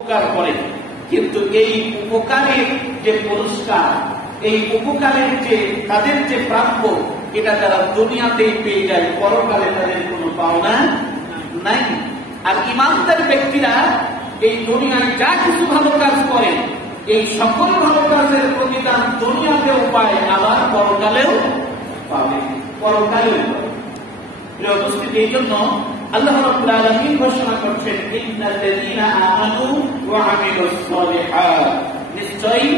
উপকার করে, কিন্তু এই উপকারের যে পুরস্কার, এই উপকারের যে তাদের যে প্রাপ্য, এটা তারা দুনিয়াতেই পেয়ে যায়, পরকালে তাদের কোনো পাওনা নাই। আর ইমানদার ব্যক্তিরা এই দুনিয়ায় যা কিছু ভালো কাজ করে, এই সকল ভালো কাজের প্রতিদান দুনিয়াতেও পায়, আবার পরকালেও পাবে, পরকালেও পাবে। প্রিয় উপস্থিতি, এই জন্য আল্লাহ রাব্বুল আলামিন ঘোষণা করছেন, ইন্নাল্লাযীনা আমানু ওয়া আমিলুস সালিহাত, নিশ্চয়ই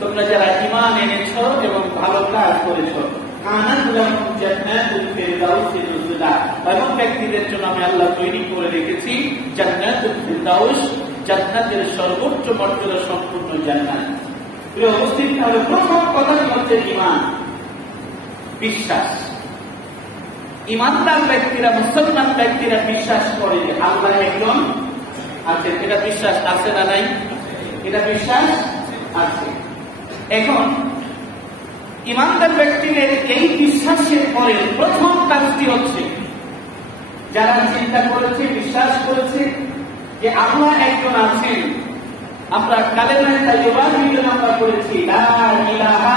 তোমরা যারা ঈমান এনেছো এবং ভালো কাজ করেছো, কানাত লাহুম জান্নাতুল ফিরদাউসি নুজুলা, এমন ব্যক্তিদের জন্য আমি আল্লাহ তৈরি করে রেখেছি জান্নাতুল ফিরদাউস, জান্নাতের সর্বোচ্চ মর্যাদা সম্পূর্ণ জান্নাত। প্রিয় উপস্থিতি, তাহলে প্রথম কথাটি হচ্ছে ঈমান, বিশ্বাস। ইমানদার ব্যক্তিরা, মুসলমান ব্যক্তিরা বিশ্বাস করে যে আল্লাহ একজন আছে। এটা বিশ্বাস আছে না নাই? এটা বিশ্বাস আছে। এখন ইমানদার ব্যক্তিদের এই বিশ্বাসের পরে প্রথম কাজটি হচ্ছে, যারা চিন্তা করেছে, বিশ্বাস করেছে যে আল্লাহ একজন আছেন, আমরা কালেমায়ে তাইয়্যিবার ভিতরে আমরা করেছি লা ইলাহা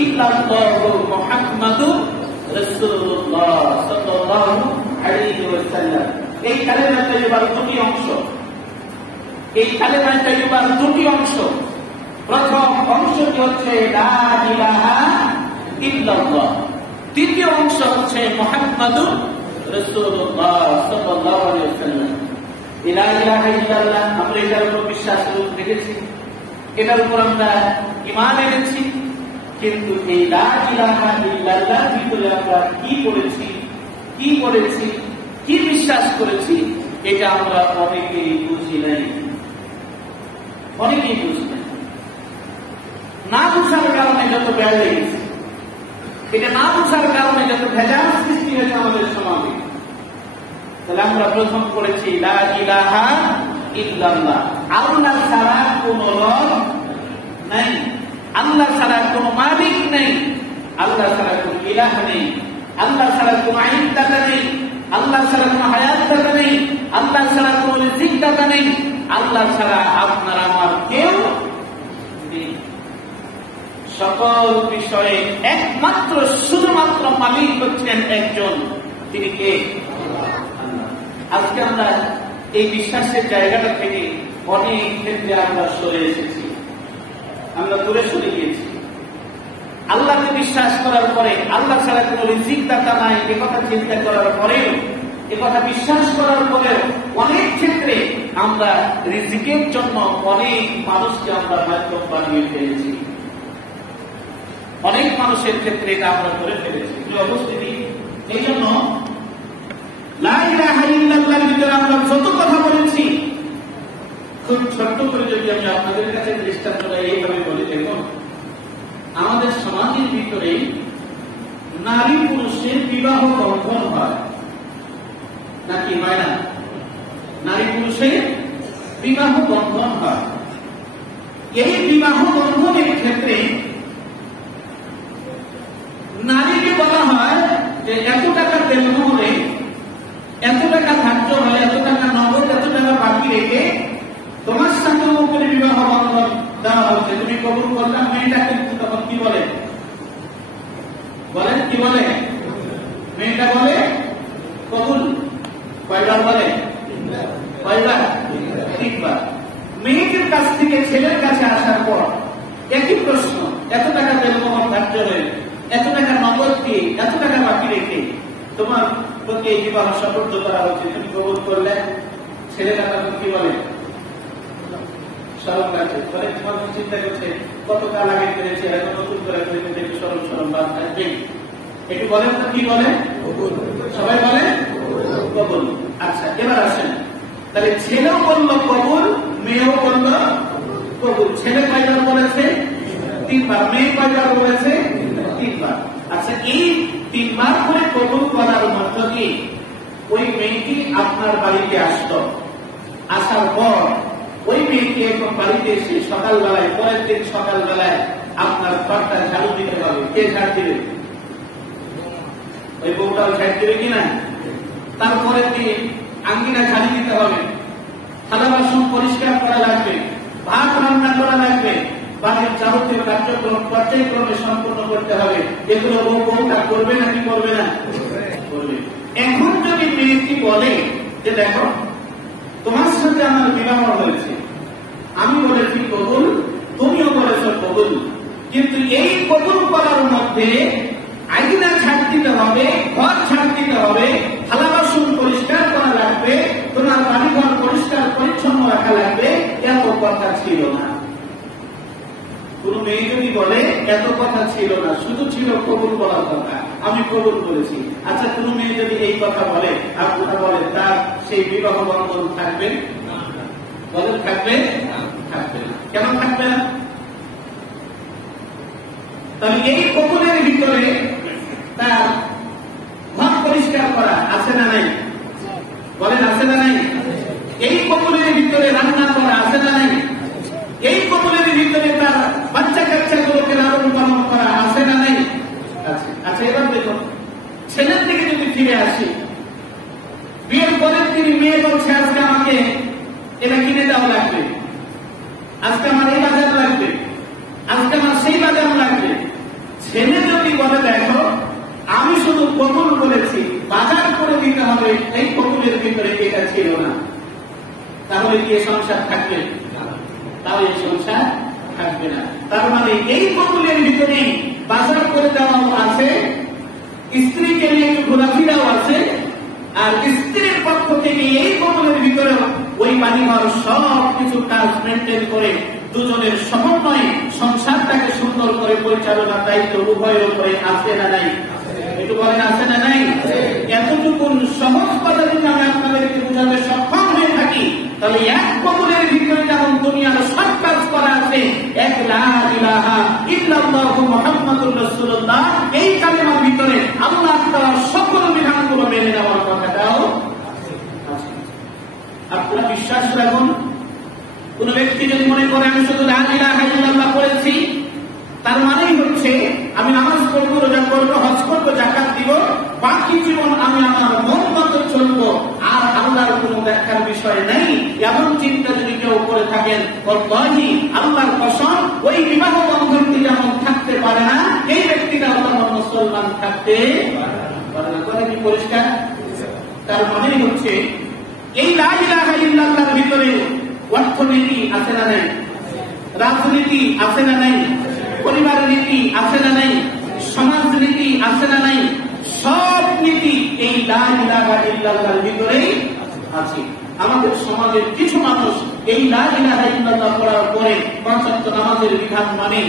ইল্লাল্লাহু মুহাম্মাদুর রাসূলুল্লাহ সাল্লাল্লাহু আলাইহি ওয়াসাল্লাম। এই কালেমায়ে তাইয়্যিবার দুটি অংশ, এই কালেমায়ে তাইয়্যিবার দুটি অংশ। প্রথম অংশটি হচ্ছে লা ইলাহা ইল্লাল্লাহ, দ্বিতীয় অংশ হচ্ছে মুহাম্মাদুর রাসূলুল্লাহ সাল্লাল্লাহু আলাইহি ওয়াসাল্লাম। লা ইলাহা ইল্লাল্লাহ, আমরা এটার উপর বিশ্বাস রেখেছি, এটার উপর আমরা ঈমান এনেছি, কিন্তু এই লা ইলাহা ইল্লাল্লাহ ভিতরে আমরা কি করেছি, কি করেছি, কি বিশ্বাস করেছি, এটা আমরা অনেকেই বুঝি নাই, অনেকেই বুঝি নাই। না বুঝার কারণে যত ব্যয় লেগেছে, এটা না বুঝার কারণে যত ভেজাল সৃষ্টি হয়েছে আমাদের সমাজে। তাহলে আমরা প্রথম করেছি লা ইলাহা ইল্লাল্লাহ, আল্লাহ ছাড়া কোন রব নাই, আল্লাহ ছাড়া কোন মালিক নেই, আল্লাহ ছাড়া কোন ইলাহ নেই, আল্লাহ ছাড়া কোন আইন দাতা নেই, আল্লাহ ছাড়া কোন হায়াত দাতা নেই, আল্লাহ ছাড়া কোন রিজিক দাতা নেই, আল্লাহ ছাড়া আপনার আমার কেউ নেই। সকল বিষয়ে একমাত্র শুধুমাত্র মালিক হচ্ছেন একজন, তিনি কে? আজকে আমরা এই বিশ্বাসের জায়গাটা থেকে অনেক ক্ষেত্রে আমরা সরে এসেছি, আমরা দূরে সরে গিয়েছি। আল্লাহকে বিশ্বাস করার পরে আল্লাহ ছাড়া কোন রিজিক দাতা নাই এ কথা চিন্তা করার পরেও, এ কথা বিশ্বাস করার পরেও অনেক ক্ষেত্রে আমরা রিজিকের জন্য অনেক মানুষকে আমরা মাধ্যম বানিয়ে ফেলেছি, অনেক মানুষের ক্ষেত্রে এটা আমরা করে ফেলেছি। অবস্থিতি, এই জন্য লা ইলাহা ইল্লাল্লাহর ভিতরে আমরা যত কথা বলেছি, খুব ছোট্ট করে যদি আমি আপনাদের কাছে দৃষ্টান্তটা এইভাবে বলি, দেখুন আমাদের সমাজের ভিতরে নারী পুরুষের বিবাহ বন্ধন হয় নাকি হয় না? নারী পুরুষের বিবাহ বন্ধন হয়। এই বিবাহ বন্ধনের ক্ষেত্রে নারীকে বলা হয় যে এত টাকা দেওয়া হলে, এত টাকা ধার্য হলে, এত টাকা নগদ, এত টাকা বাকি রেখে তোমার সাথে উপরে বিবাহ বন্ধন দেওয়া হচ্ছে, তুমি কবুল করলাম। মেয়েটা কিন্তু তখন কি বলে? বলেন কি বলে? মেয়েটা বলে কবুল। কয়বার বলে? কয়বার? তিনবার। মেয়েদের কাছ থেকে ছেলের কাছে আসার পর একই প্রশ্ন, এত টাকা দেওয়া ধার্য হয়ে, এত টাকা নগদ দিয়ে, এত টাকা বাকি রেখে তোমার প্রতি এই বিবাহ সম্পর্ক করা হচ্ছে, তুমি কবুল করলে। ছেলেরা তখন কি বলে? সরম লাগছে। চিন্তা করছে কত কাল আগে করেছে, এখন নতুন করে সরম সরম বাদ থাকবে। একটু বলেন তো কি বলে? সবাই বলে কবুল। আচ্ছা, এবার আসেন, তাহলে ছেলেও বলল কবুল, মেয়েও বলল কবুল। ছেলে কয়বার বলেছে? তিনবার। মেয়ে কয়বার বলেছে? তিনবার। আচ্ছা, এই তিনবার করে কবুল করার মধ্য দিয়ে ওই মেয়েটি আপনার বাড়িতে আসতো, আসার পর ওই মেয়েকে এখন বাড়িতে এসে সকালবেলায়, পরের দিন সকালবেলায় আপনার ঘরটা ঝাড়ু দিতে হবে। কে ঝাড় দিবে? ওই বউটাও ঝাড় দিবে কিনা? তারপরের দিন আঙ্গিনা ঝাড়ি দিতে হবে, থালা বাসন পরিষ্কার করা লাগবে। করা লাগবে, বাড়ির যাবতীয় কার্যক্রম পর্যায়ক্রমে সম্পন্ন করতে হবে। এগুলো বউটা করবে নাকি করবে না? করবে। এখন যদি মেয়েটি বলে যে দেখো তোমার সাথে আমার বিবাহ হয়েছে, আমি বলেছি কবুল, তুমিও বলেছ কবুল, কিন্তু এই কবুল করার মধ্যে আইনা ছাড় দিতে হবে, ঘর ছাড় দিতে হবে, থালা বাসন পরিষ্কার করা লাগবে, তোমার বাড়িঘর পরিষ্কার পরিচ্ছন্ন রাখা লাগবে, এত কথা ছিল না। কোন মেয়ে যদি বলে এত কথা ছিল না, শুধু ছিল কবুল বলার কথা, আমি কবুল করেছি। আচ্ছা, কোন মেয়ে যদি এই কথা বলে, আপনারা বলেন তার সেই বিবাহ বন্ধন থাকবে? বলেন থাকবে? থাকবে না। কেন থাকবে না? তাহলে এই কবুলের ভিতরে তার ঘর পরিষ্কার করা আছে না নাই? বলেন আছে না নাই? এই কবুলের ভিতরে রান্না করা আছে না নাই? এই কবুলের ভিতরে তার বাচ্চা কাচ্চাগুলোকে লালন পালন করা আছে না নাই? আচ্ছা, এবার দেখুন, ছেলের দিকে যদি ফিরে আসি, বিয়ের পরের তিনি মেয়ে বলছে আজকে আমাকে এটা কিনে দেওয়া লাগবে, আজকে আমার এই বাজার লাগবে, আজকে আমার সেই বাজার লাগবে। ছেলে যদি বলে দেখো আমি শুধু কবুল বলেছি, বাজার করে দিতে হবে, এই কবুলের ভিতরে এটা ছিল না, তাহলে কি সংসার থাকবে? তাহলে সংসার থাকবে না। তার মানে এই কবুলের ভিতরে বাজার করে দেওয়াও আছে, স্ত্রীকে নিয়ে একটু ঘোরাফেরাও আছে, আর স্ত্রীর পক্ষ থেকে এই কবুলের ভিতরে ওই বাড়িঘর সব কিছু কাজ মেনটেন করে দুজনের সমন্বয়ে সংসারটাকে সুন্দর করে পরিচালনার দায়িত্ব উভয়ের উপরে আছে না নাই? একটু বলেন আছে না নাই? এতটুকু সহজ কথা যদি আমি আপনাদেরকে বোঝাতে সক্ষম হয়ে থাকি, তাহলে এক কবুলের ভিতরে যেমন দুনিয়ার সব কাজ করা আছে, এক লা ইলাহা ইল্লাল্লাহু মুহাম্মাদুর রাসূলুল্লাহ এই কালেমার ভিতরে আল্লাহ তাআলার সকল বিধানগুলো মেনে নেওয়ার কথাটাও আছে। আপনারা বিশ্বাস রাখুন, কোন ব্যক্তি যদি মনে করে আমি শুধু লা ইলাহা ইল্লাল্লাহ পড়েছি, তার মানেই হচ্ছে আমি নামাজ পড়বো, রোজা করবো, হজ করবো, যাকাত দিব, বাকি জীবন আমি আমার মন মতো চলবো, আর আল্লাহর কোনো দেখার বিষয় নেই, এমন চিন্তা যদি কেউ করে থাকেন, ওয়াল্লাহি আল্লাহর কসম ওই বিবাহ বন্ধনটি যেমন থাকতে পারে না, এই ব্যক্তিটা অন্তত মুসলমান থাকতে পারে না। কথা কি পরিষ্কার? তার মানেই হচ্ছে এই লা ইলাহা ইল্লাল্লাহর ভিতরে অর্থনীতি আছে না নাই? রাজনীতি আছে না নাই? পরিবার নীতি আছে না নাই? সমাজনীতি আছে না নাই? সব নীতি এই লা ইলাহা ইল্লাল্লাহর ভিতরেই আছে। আমাদের সমাজের কিছু মানুষ এই লা ইলাহা ইল্লাল্লাহ পড়ার পরে পাঁচ ওয়াক্ত নামাজের বিধান মানে,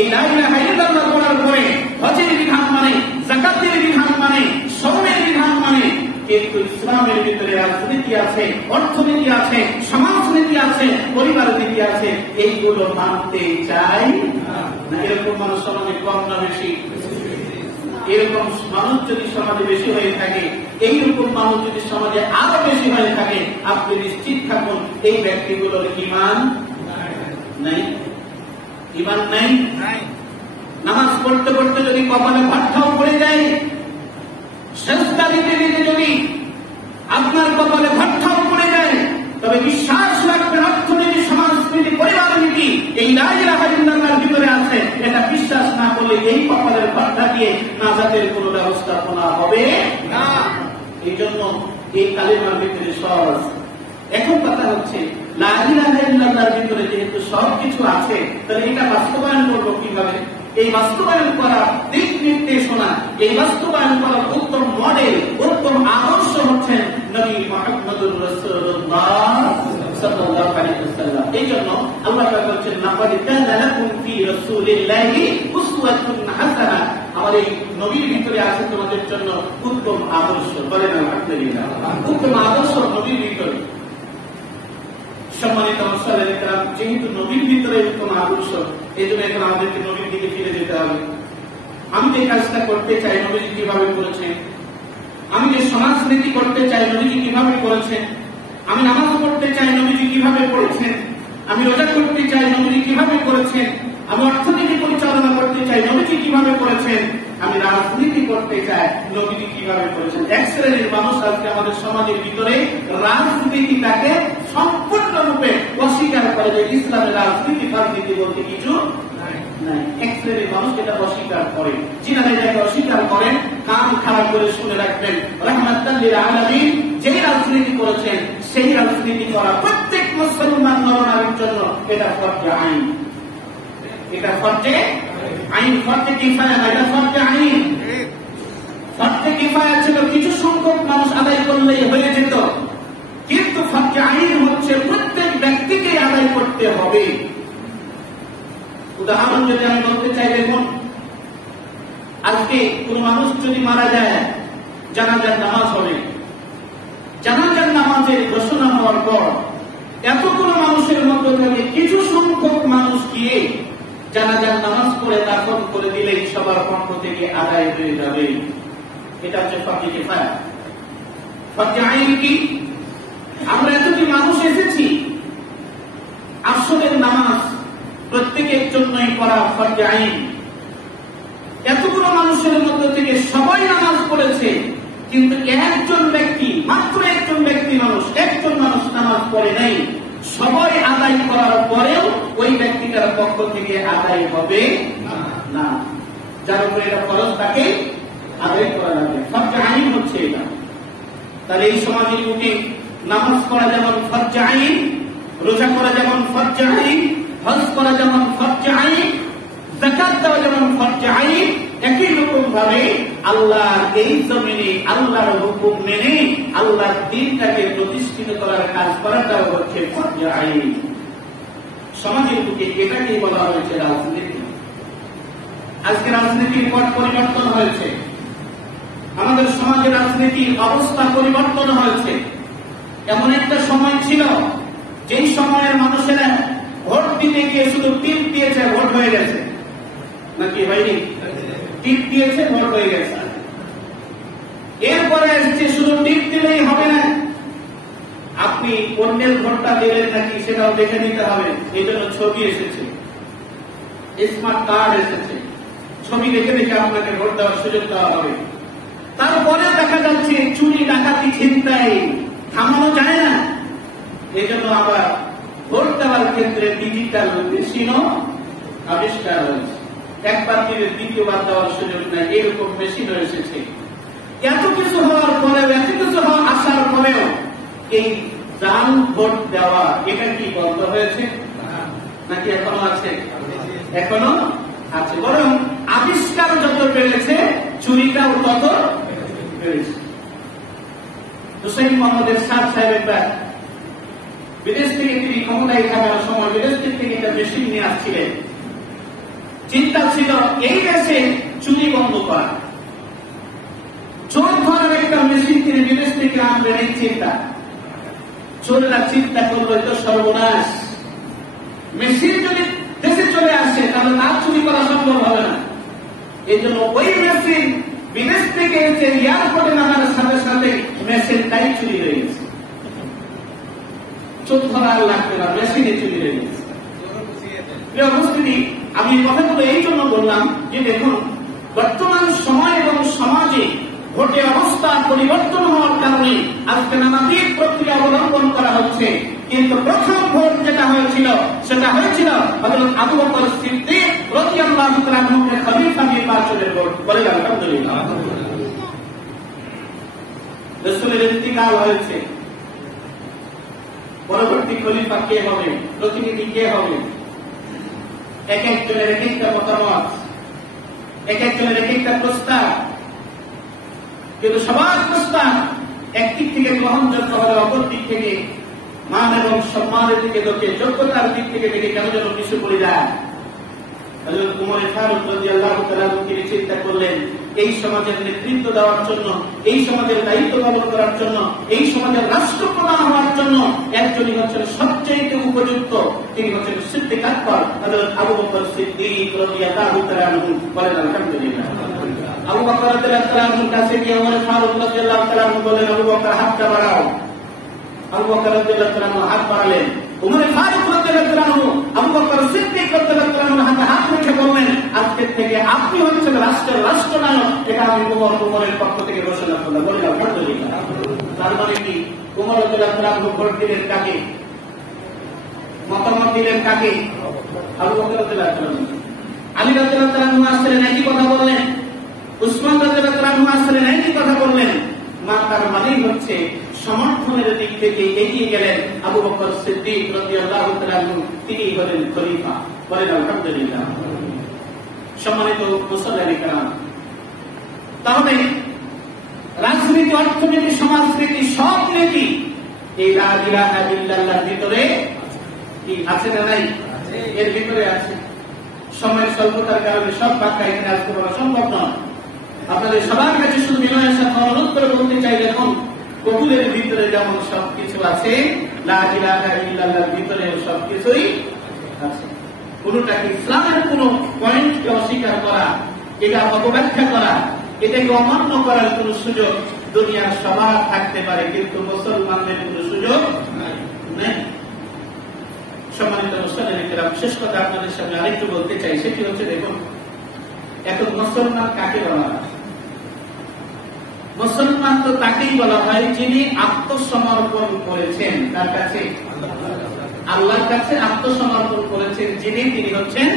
এই লা ইলাহা ইল্লাল্লাহ পড়ার পরে হজের বিধান মানে, যাকাতের বিধান মানে, সওমের বিধান মানে, কিন্তু ইসলামের ভিতরে রাজনীতি আছে, অর্থনীতি আছে, সমাজনীতি আছে, পরিবার নীতি আছে, এইগুলো মানতে চাই না। এরকম মানুষ সমাজে কম না বেশি? এরকম মানুষ যদি সমাজে বেশি হয়ে থাকে, এইরকম মানুষ যদি সমাজে আরো বেশি হয়ে থাকে, আপনি নিশ্চিত থাকুন এই ব্যক্তিগুলোর ঈমান নাই। ঈমান নাই। নামাজ পড়তে পড়তে যদি কপালে ভাট্টাও পড়ে যায়, সেজদা দিতে দিতে যদি আপনার কপালে ভাট্টাও পড়ে যায়, তবে বিশ্বাস রাখবেন অর্থনীতি, সমাজনীতি, পরিবার নীতি এই লা ইলাহা ইল্লাল্লাহর ভিতরে আছে, এটা বিশ্বাস না করলে এই কপালের ভাট্টা দিয়ে নাজাতের কোনো ব্যবস্থাপনা হবে না। এই জন্য এই কালিমার ভিতরে সহজ। এখন কথা হচ্ছে লা ইলাহা ইল্লাল্লাহর ভিতরে যেহেতু সব কিছু আছে, তাহলে এটা বাস্তবায়ন করবো কিভাবে? এই বাস্তবায়ন করার দিক নির্দেশনা, এই বাস্তবায়ন করার উত্তম মডেল, উত্তম আদর্শ হচ্ছেন নবী মুহাম্মদুর রাসূলুল্লাহ সাল্লাল্লাহু আলাইহি ওয়াসাল্লাম। এই জন্য আল্লাহ তাআলা বলেছেন, লাকাদ কানা লাকুম ফি রাসূলিল্লাহি উসওয়াতুন হাসানাহ, আমাদের নবীর ভিতরে আছে তোমাদের জন্য উত্তম আদর্শ। বলেন আলহামদুলিল্লাহ। উত্তম আদর্শ নবীর ভিতরে। সম্মানিত মুসলিম کرام, যেহেতু নবীর ভিতরে উত্তম আদর্শ, এই জন্য এখন আমাদেরকে নবীর দিকে ফিরে যেতে হবে। আমি যে কাজটা করতে চাই নবীজি কিভাবে করেছেন, আমি যে সমাজনীতি করতে চাই নবীজি কিভাবে করেছেন, আমি নামাজ পড়তে চাই নবীজি কিভাবে পড়েছেন, আমি রোজা করতে চাই নবীজি কিভাবে করেছেন, আমি অর্থনীতি পরিচালনা করতে চাই নবীজি কিভাবে করেছেন, আমি রাজনীতি করতে চাই, নবীজি কিভাবে করেছেন। এক শ্রেণীর মানুষ আজকে আমাদের সমাজের ভিতরে রাজনীতিটাকে সম্পূর্ণরূপে অস্বীকার করে যে ইসলামের রাজনীতি বলতে কিছু নাই। এক শ্রেণীর মানুষ এটা অস্বীকার করে। যিনারা এটাকে অস্বীকার করেন কান খারাপ করে শুনে রাখবেন, রাহমাতাল লিল আলামিন যেই রাজনীতি করেছেন সেই রাজনীতি করা প্রত্যেক মুসলমান নরনারীর জন্য এটা ফরজে আইন। এটা ফরজে আইন, ফরজে কিফায়া না, এটা ফরজে আইন। ফরজে কিফায়া ছিল কিছু সংখ্যক মানুষ আদায় করলেই হয়ে যেত, কিন্তু ফরজে আইন হচ্ছে প্রত্যেক ব্যক্তিকে আদায় করতে হবে। উদাহরণ যদি আমি বলতে চাই, দেখুন আজকে কোন মানুষ যদি মারা যায়, জানাজার নামাজ হবে। জানাজার নামাজের ঘোষণা হওয়ার পর এতগুলো মানুষের মধ্যে থেকে কিছু সংখ্যক মানুষ গিয়ে জানাজার নামাজ পড়ে দাফন করে দিলেই সবার পক্ষ থেকে আদায় হয়ে যাবে। এটা হচ্ছে ফরজে কিফায়া। ফরজে আইন কি? আমরা এতটি মানুষ এসেছি, আসরের নামাজ প্রত্যেকের জন্যই করা ফরজে আইন। এতগুলো মানুষের মধ্যে থেকে সবাই নামাজ পড়েছে, কিন্তু একজন ব্যক্তি, মাত্র একজন ব্যক্তি মানুষ, একজন মানুষ নামাজ পড়ে নাই। সবাই আদায় করার পরেও ওই ব্যক্তিটার পক্ষ থেকে আদায় হবে না। যার উপরে এটা ফরজ তাকে আদায় করা যাবে। ফরজে আইন হচ্ছে এটা। তাহলে এই সমাজের বুকে নামাজ পড়া যেমন ফরজে আইন, রোজা করা যেমন ফরজে আইন, হজ করা যেমন ফরজে আইন, যাকাত দেওয়া যেমন ফরজে আইন, একই রকম ভাবে আল্লাহর এই জমিনে আল্লাহর হুকুম মেনে আল্লাহর দ্বীনটাকে প্রতিষ্ঠিত করার কাজ করাটাও হচ্ছে ফরজে আইন। সমাজের বুকে এটাকেই বলা হয়েছে রাজনীতি। আজকে রাজনীতির পট পরিবর্তন হয়েছে, আমাদের সমাজের রাজনীতির অবস্থা পরিবর্তন হয়েছে। এমন একটা সময় ছিল যেই সময়ের মানুষেরা ভোট দিতে গিয়ে শুধু টিপ দিয়েছে, ভোট হয়ে গেছে, নাকি হয়নি? টিপ দিয়েছে, ভোট হয়ে গেছে। এরপরে আসছে শুধু টিপ দিলেই হবে না, আপনি অন্যের ভোটটা দিলেন নাকি সেটাও দেখে নিতে হবে। এই জন্য ছবি এসেছে, স্মার্ট কার্ড এসেছে, ছবি দেখে দেখে আপনাকে ভোট দেওয়ার সুযোগ দেওয়া হবে। তারপরে দেখা যাচ্ছে চুরি, ডাকাতি, ছিনতাই থামানো যায় না। এই জন্য আবার ভোট দেওয়ার ক্ষেত্রে ডিজিটাল মেশিনও আবিষ্কার হয়েছে। একবার দিলে দ্বিতীয়বার দেওয়ার সুযোগ নাই, এরকম মেশিনও এসেছে। এত কিছু হওয়ার পরেও, এত কিছু আসার পরেও এই জাল ভোট দেওয়া এটা কি বন্ধ হয়েছে নাকি এখনো আছে? এখনো আছে, বরং আবিষ্কার যত বেড়েছে চুরিটাও তত বেড়েছে। হুসাইন মোহাম্মদ এরশাদ সাহেব বিদেশ থেকে তিনি ক্ষমতায় থাকার সময় বিদেশ থেকে একটা মেশিন নিয়ে আসছিলেন। চিন্তা ছিল এই দেশে চুরি বন্ধ করা, চোর ধরার একটা মেশিন তিনি বিদেশ থেকে আনবেন। এই চিন্তা, চোরেরা চিন্তা করলো তো সর্বনাশ, মেশিন যদি দেশে চলে আসে তাহলে তার চুরি করা সম্ভব হবে না। এই জন্য ওই মেশিন বিদেশ থেকে এসে এয়ারপোর্টে নামার সাথে সাথে মেশিনটাই চুরি হয়ে গেছে। চোর ধরা আর লাগবে না, মেশিনে চুরি হয়ে গেছে। প্রিয় উপস্থিতি, আমি কথাগুলো এই জন্য বললাম যে দেখুন, বর্তমান সময় এবং সমাজে ভোটের অবস্থা পরিবর্তন হওয়ার কারণে আজকে নানাবিধ প্রক্রিয়া অবলম্বন করা হচ্ছে। কিন্তু প্রথম ভোট যেটা হয়েছিল সেটা হয়েছিল হযরত আবু বকর সিদ্দিক রাদিয়াল্লাহু তাআলা আনহুকে খলিফা নির্বাচনের ভোট। বলে আলহামদুলিল্লাহ। রাসূলের ইন্তিকাল হয়েছে, পরবর্তী খলিফা কে হবে, প্রতিনিধি কে হবে, এক একজনের এক একটা মতামত, এক একজনের এক একটা প্রস্তাব। কিন্তু সবার প্রস্তাব একদিক থেকে গ্রহণযোগ্য হলে অপর দিক থেকে মান এবং সম্মানের দিকে দেখে, যোগ্যতার দিক থেকে দেখে কেন যেন কিছু করে যায়। হযরত উমর ফারুক রাদিয়াল্লাহু তাআলা তিনি চিন্তা করলেন, এই সমাজের নেতৃত্ব দেওয়ার জন্য, এই সমাজের দায়িত্ব পালন করার জন্য, এই সমাজের রাষ্ট্রপ্রধান হওয়ার জন্য একজনই হচ্ছেন সবচেয়ে উপযুক্ত, তিনি হচ্ছেন সিদ্দিক আকবর হযরত আবু বকর সিদ্দিক রাদিয়াল্লাহু তাআলা আনহু। বলেন আলহামদুলিল্লাহ। আবু বকর রাদিয়াল্লাহু তাআলা আনহুর কাছে গিয়ে উমর ফারুক রাদিয়াল্লাহু তাআলা আনহু বললেন, আবু বকর হাতটা বাড়াও। আবু বকর রাদিয়াল্লাহু তাআলা আনহু হাত বাড়ালেন। উমর ফারুক রাদিয়াল্লাহু তাআলা আনহু আবু বকর সিদ্দিক রাদিয়াল্লাহু তাআলা আনহুর হাতে হাত রেখে বললেন, আজকে থেকে আপনি হচ্ছেন রাষ্ট্রের রাষ্ট্রনায়ক ওমরের পক্ষ থেকে ঘোষণা করলাম, বলে আলহামদুলিল্লাহ। তার মানে কি ওমর রাদিয়াল্লাহু আনহু ভোট দিলেন কাকে, মতামত দিলেন কাকে? আবু বকর রাদিয়াল্লাহু আনহু। আলী রাদিয়াল্লাহু আনহু আসলেন একই কথা বললেন, উসমান রাদিয়াল্লাহু আনহু আসলেন একই কথা বললেন। তার মানেই হচ্ছে সমর্থনের দিক থেকে এগিয়ে গেলেন আবু বকর সিদ্দিক রাদিয়াল্লাহু তাআলা আনহু, তিনি হলেন খলিফা। বলেন আলহামদুলিল্লাহ। সম্মানিত মুসল্লিয়ানে কেরাম, তাহলে রাজনীতি, অর্থনীতি, সমাজনীতি, সব নীতি এই লা ইলাহা ইল্লাল্লাহর ভিতরে কি আছে না নাই? এর ভিতরে আছে। সময়ের স্বল্পতার কারণে সব বাক্য এখানে আসতে বলা সম্ভব নয়। আপনাদের সবার কাছে শুধু বিনয়ের সাথে অনুরোধ করে বলতে চাই, দেখুন কবুলের ভিতরে যেমন সবকিছু আছে, লা ইলাহা ইল্লাল্লাহর ভিতরে সবকিছুই আছে। কোনটাকে ইসলামের কোন পয়েন্টকে অস্বীকার করা, এটা অপব্যাখ্যা করা, এটাকে অমান্য করার কোন সুযোগ দুনিয়ার সবার থাকতে পারে, কিন্তু মুসলমানদের কোন সুযোগ নেই। সম্মানিত মুসল্লিয়ানে কেরাম, শেষ কথা আপনাদের সামনে আরেকটু বলতে চাই, সেটি হচ্ছে দেখুন এখন মুসলমান কাকে বলা হয়? মুসলমান তো তাকেই বলা হয় যিনি আত্মসমর্পণ করেছেন তার কাছে, আল্লাহর কাছে আত্মসমর্পণ করেছেন যিনি, তিনি হচ্ছেন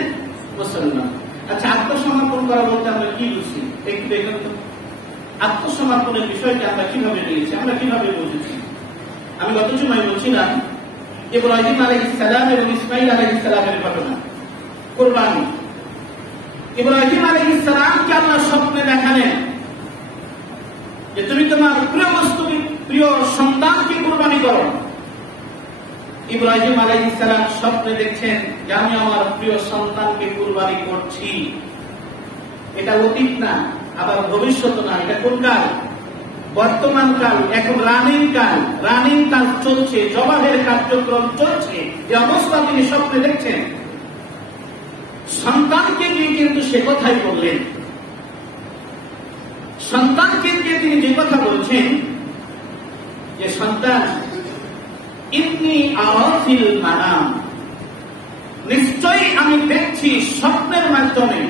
মুসলমান। আচ্ছা, আত্মসমর্পণ করা বলতে আমরা কি বুঝি একটু দেখুন তো। আত্মসমর্পণের বিষয়টা আমরা কিভাবে নিয়েছি, আমরা কিভাবে বুঝেছি? আমি গত সময় বলছিলাম ইব্রাহিম আলাইহিস সালাম এবং ইসমাঈল আলাইহিস সালামের ঘটনা, কুরবানি। ইব্রাহিম আলাইহিস সালামকে আল্লাহ স্বপ্নে দেখালেন যে তুমি তোমার প্রিয় বস্তু, প্রিয় সন্তানকে কুরবানি করো। ইব্রাহিম আলাইহিস সালাম স্বপ্নে দেখছেন যে আমি আমার প্রিয় সন্তানকে কুরবানি করছি। এটা অতীত না, আবার ভবিষ্যৎ না, এটা কোন কাল? বর্তমান কাল। এখন রানিং কাল চলছে, জবাবের কার্যক্রম চলছে। যে অবস্থা তিনি স্বপ্নে দেখছেন, সন্তানকে নিয়ে কিন্তু সে কথাই বললেন। সন্তানকে নিয়ে তিনি যে কথা বলছেন যে সন্তান, ইন্নী আরাফিল মানাম, নিশ্চয়ই আমি দেখছি স্বপ্নের মাধ্যমে,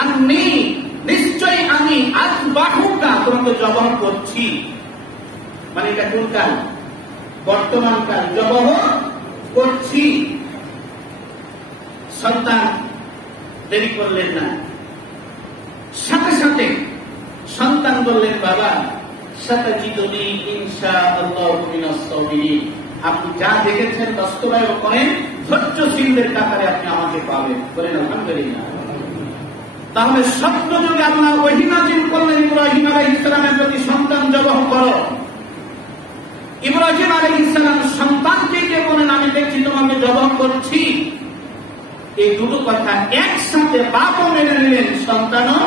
আন্নী নিশ্চয়ই আমি আযবাহুকা, তোমাকে জবাহ করছি। মানে এটা কোন কাল? বর্তমান কাল, জবাহ করছি। সন্তান দেরি করলেন না, সাথে সাথে সন্তান বললেন, বাবা সাতাজিদুনি ইনশাআল্লাহু মিনাস সাবিরিন, আপনি যা দেখেছেন বাস্তবায়ন করেন, ধৈর্যশীলদের কাতারে আপনি আমাকে পাবেন। বলেন আলহামদুলিল্লাহ। তাহলে স্বপ্ন যুগে আল্লাহ ওহী নাযিল করলেন ইব্রাহিম আলাইহিস সালামের প্রতি, সন্তান জবাহ করো। ইব্রাহিম আলাইহিস সালাম সন্তানকে কে বলেন, আমি দেখছি তোমাকে জবাহ করছি। এই দুটো কথা একসাথে বাপও মেনে নিলেন, সন্তানও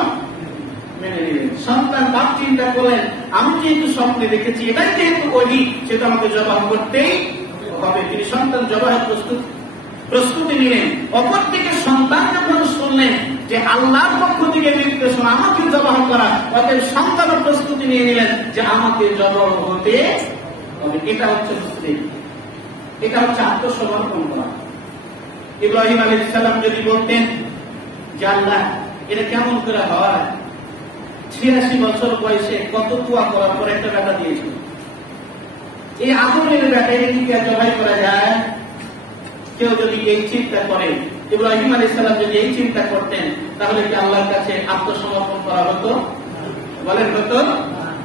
মেনে নিলেন। সন্তান বাপ চিন্তা করলেন, আমি যেহেতু স্বপ্নে দেখেছি, এটাই যেহেতু ওহী, সেটা আমাকে জবাহ করতেই হবে। তিনি সন্তান জবাহের প্রস্তুতি নিলেন। অপরদিকে সন্তান যখন শুনলেন যে আল্লাহর পক্ষ থেকে নির্দেশনা আমাকে জবাহ করা, অতএব সন্তানও প্রস্তুতি নিয়ে নিলেন যে আমাকে জবাহ হতে হবে। এটা হচ্ছে মুসলিম, এটা হচ্ছে আত্মসমর্পণ করা। ইব্রাহিম আলাইহিস সালাম যদি বলতেন যে আল্লাহ এটা কেমন করে হয়, ৮৬ বছর বয়সে কত কুয়া করার পর একটা বেটা দিয়েছিল, এই আদরের বেটা কি জবাই করা যায়? কেউ যদি এই চিন্তা করে, ইব্রাহিম আলাইহিস সালাম যদি এই চিন্তা করতেন, তাহলে কি আল্লাহর কাছে আত্মসমর্পণ করা হতো? বলেন হতো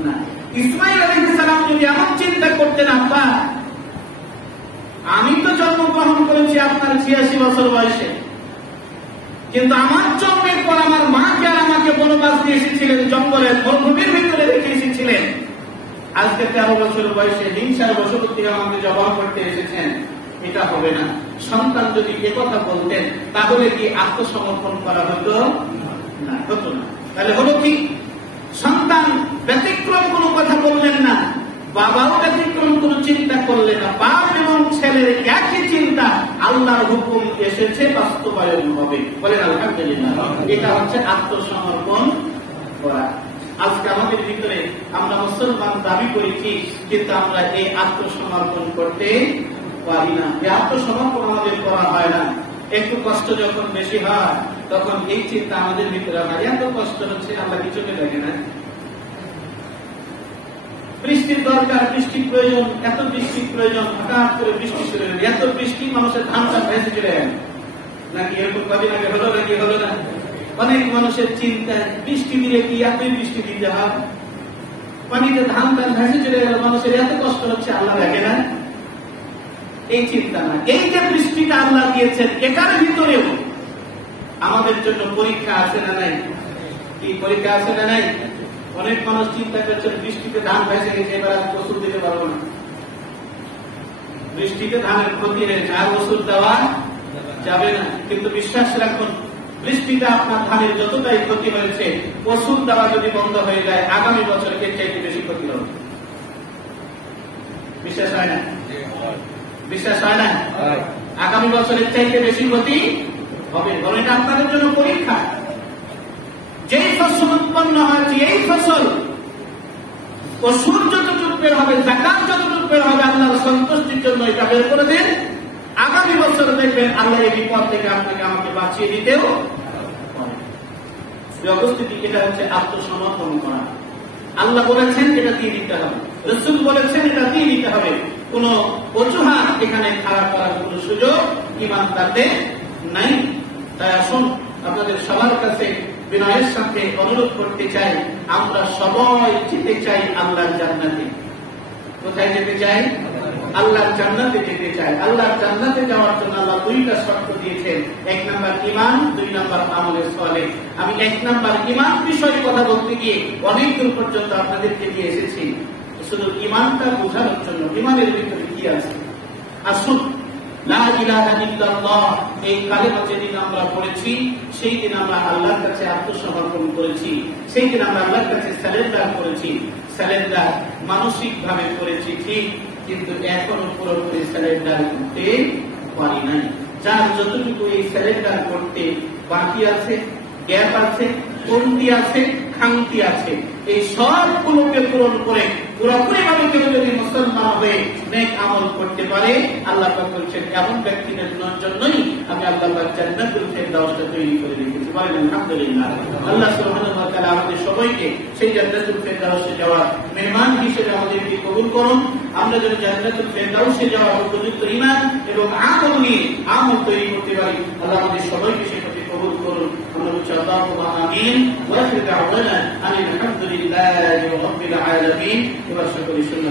না। ইসমাঈল আলাইহিস সালাম যদি এমন চিন্তা করতেন, আব্বা আমি তো জন্মগ্রহণ করেছি আপনার ৮৬ বছর বয়সে, কিন্তু আমার জন্মের পর আমার মাকে আর আমাকে বনবাস দিয়ে এসেছিলেন, জঙ্গলের মরুভূমির ভিতরে রেখে এসেছিলেন, আজকে ১৩ বছর বয়সে হিংসার বশবর্তী আমাকে জবাহ করতে এসেছেন, এটা হবে না। সন্তান যদি এ কথা বলতেন, তাহলে কি আত্মসমর্পণ করা হতো না? হতো না। তাহলে হলো কি, সন্তান ব্যতিক্রম কোনো কথা বললেন না, বাবাও ব্যতিক্রম কোনো চিন্তা করলেন না। বাপ এবং ছেলের একই চিন্তা, আল্লাহর হুকুম এসেছে, বাস্তবায়ন হবে। বলেন আলহামদুলিল্লাহ। এটা হচ্ছে আত্মসমর্পণ করা। আজকে আমাদের ভিতরে আমরা মুসলমান দাবি করেছি, কিন্তু আমরা এই আত্মসমর্পণ করতে পারি না। এই আত্মসমর্পণ আমাদের করা হয় না। একটু কষ্ট যখন বেশি হয়, তখন এই চিন্তা আমাদের ভিতরে হয়, এত কষ্ট হচ্ছে, আমরা কিছুকে দেখে না, বৃষ্টির দরকার, বৃষ্টির প্রয়োজন, এত বৃষ্টির প্রয়োজন, হঠাৎ করে বৃষ্টি শুরু হলো, এত বৃষ্টি মানুষের ধান টান ভেসে চলে গেল নাকি, এরকম কদিন আগে হলো নাকি হলো না? অনেক মানুষের চিন্তায় বৃষ্টি দিলে কি এতই বৃষ্টি দিতে হয়, পানিতে ধান টান ভেসে চলে গেল, মানুষের এত কষ্ট হচ্ছে, আল্লাহ দেখে না? এই চিন্তা না, এই যে বৃষ্টিটা আল্লাহ দিয়েছেন এটার ভিতরেও আমাদের জন্য পরীক্ষা আছে না নাই? কি পরীক্ষা আছে না নাই? অনেক মানুষ চিন্তা করছেন বৃষ্টিতে ধান ভেসে গেছে, এবার আর ওষুধ দিতে পারবো না, বৃষ্টিতে ধানের ক্ষতি হয়েছে, আর ওষুধ দেওয়া যাবে না। কিন্তু বিশ্বাস রাখুন, বৃষ্টিতে আপনার ধানের যতটাই ক্ষতি হয়েছে, ওষুধ দেওয়া যদি বন্ধ হয়ে যায়, আগামী বছর এর চাইতে বেশি ক্ষতি হবে। বিশ্বাস হয় না? বিশ্বাস হয় না? আগামী বছরের চাইতে বেশি ক্ষতি হবে। বরং এটা আপনাদের জন্য পরীক্ষা। যেই ফসল উৎপন্ন হয়েছে, এই ফসল ওষুধ যতটুকু বের হবে, জাকাত যতটুকু বের হবে, আল্লাহর সন্তুষ্টির জন্য এটা বের করে দেন। আগামী বছর দেখবেন আল্লাহ এই বিপদ থেকে আপনাকে আমাকে বাঁচিয়ে দিতেও অবস্থিতি। এটা হচ্ছে আত্মসমর্পণ করা। আল্লাহ বলেছেন এটা দিয়ে দিতে হবে, রাসূল বলেছেন এটা দিয়ে দিতে হবে। কোন অজুহাত এখানে খারাপ করার কোন সুযোগ ঈমানদারদের নাই। তাই আসুন, আপনাদের সবার কাছে বিনয়ের সাথে অনুরোধ করতে চাই, আমরা সবাই যেতে চাই আল্লাহর জান্নাতে। কোথায় যেতে চাই? আল্লাহর জান্নাতে যেতে চাই। আল্লাহর জান্নাতে যাওয়ার জন্য আল্লাহ দুইটা শর্ত দিয়েছেন, 1 নাম্বার ঈমান, 2 নাম্বার আমলে সালেহ। আমি 1 নাম্বার ঈমান বিষয়ে কথা বলতে গিয়ে অনেক দূর পর্যন্ত আপনাদেরকে নিয়ে এসেছি, শুধু ঈমানটা বোঝানোর জন্য। ঈমানের ভিতরে কি আছে? আসুন, লা ইলাহা ইল্লাল্লাহ এই কালেমা যেদিন আমরা পড়েছি, সেই দিন আমরা আল্লাহর কাছে আত্মসমর্পণ করেছি, সেই দিন আমরা আল্লাহর কাছে সারেন্ডার করেছি। সারেন্ডার মানসিক ভাবে করেছি ঠিক, কিন্তু এখনো পুরোপুরি সারেন্ডার করতে পারি নাই। যার যতটুকু এই সারেন্ডার করতে বাকি আছে, গ্যাপ আছে, কমতি আছে, খামতি আছে, এই সবগুলোকে পূরণ করে পুরোপুরি ভাবে কেউ যদি মুসলমান হয়ে নেক আমল করতে পারে, আল্লাহ পাক বলছেন এমন ব্যক্তিদের জন্যই আমি আল্লাহ পাক জান্নাতুল ফেরদাউসটা তৈরি করে রেখেছি। বলেন আলহামদুলিল্লাহ। আল্লাহ সুবহানাহু ওয়া তাআলা আমাদের সবাইকে সেই জান্নাতুল ফেরদাউসে যাওয়ার মেহমান হিসেবে আমাদেরকে কবুল করুন। আমরা যেন জান্নাতুল ফেরদাউসে যাওয়ার উপযুক্ত ঈমান এবং আমল নিয়ে আমল তৈরি করতে পারি, আল্লাহ আমাদের সবাইকে সেটা কবুল করুন। আমরা বলছি আল্লাহুম্মা আমিন। ওয়া আখিরু দাওয়ানা আনিল হামদুলিল্লাহি রাব্বিল আলামিন। এবার সকলে শুনুন।